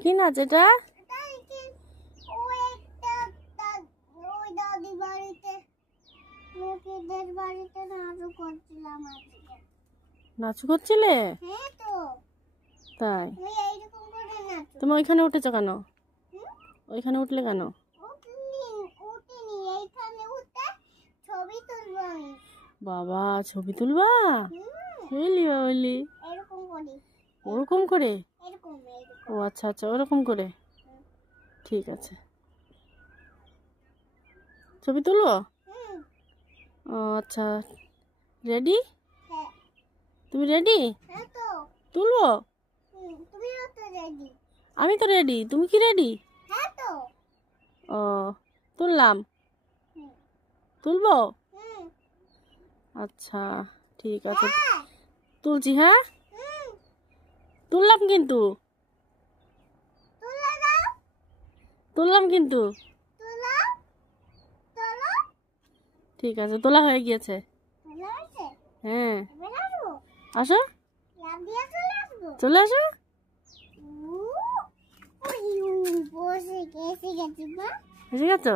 কি নাচ এটা? নাচ করছিলে? তাই তুমি ওইখানে উঠেছো কেন? ওইখানে উঠলে কেন? বাবা ছবি তুলবা? ওরকম করে? ও আচ্ছা আচ্ছা, ওরকম করে। ঠিক আছে, ছবি তুলবো? ও আচ্ছা, রেডি? তুমি রেডি? তুলবো? আমি তো রেডি, তুমি কি রেডি? ও তুললাম, তুলবো? আচ্ছা ঠিক আছে, তুলছি। হ্যাঁ তুললাম কিন্তু, তুললাম কিন্তু। ঠিক আছে, তোলা হয়ে গিয়েছে। হ্যাঁ আসো, চলে আসো। এসে গেছো?